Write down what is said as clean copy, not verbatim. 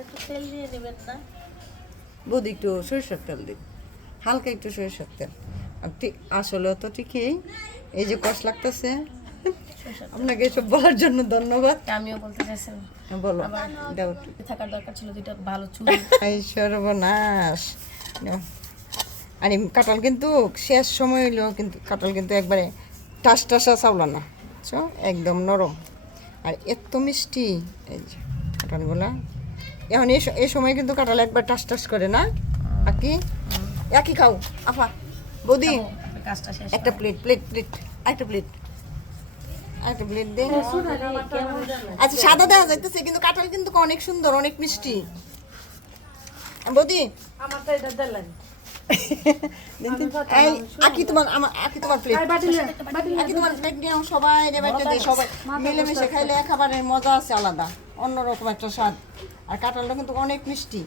একটু তেল দিয়ে নেবেন না? বৌদি একটু সরিষার তেল দিন, হালকা একটু সরিষার তেল। আর আসলে তো ঠিকই, এই যে কষ্ট লাগতেছে। আপনাকে এসব বলার জন্য ধন্যবাদ। আমিও বলতে চাইছিলাম, বলো, আবার দাও একটু। থাকার দরকার ছিল দুইটা ভালো চুল। এই সর্বনাশ। নাও। আর এই কাঁঠাল কিন্তু শেষ সময় হইলেও কিন্তু কাঁঠাল কিন্তু একবারে টাস টাসা চাওলা না, বুঝছো? একদম নরম আর এত মিষ্টি। এই যে কাঁঠালগুলা এখন এই সময় কিন্তু কাঁঠাল একবার টাস টাস করে না। আকি একই খাও আফা, বৌদি কাজটা শেষ একটা প্লেট একটা প্লেট দে। আচ্ছা সাদা দেওয়া যাইতেছে কিন্তু কাঁঠাল কিন্তু অনেক সুন্দর, অনেক মিষ্টি। বৌদি আমার তো এটা দিলেন আকি তোমার প্লেট আকি তোমার প্লেট নিয়ে সবাই রেবাইতে দেয়, সবাই মিলেমিশে খাইলে খাবারের মজা আছে আলাদা, অন্যরকম একটা স্বাদ। আর কাঁঠালটা কিন্তু অনেক মিষ্টি।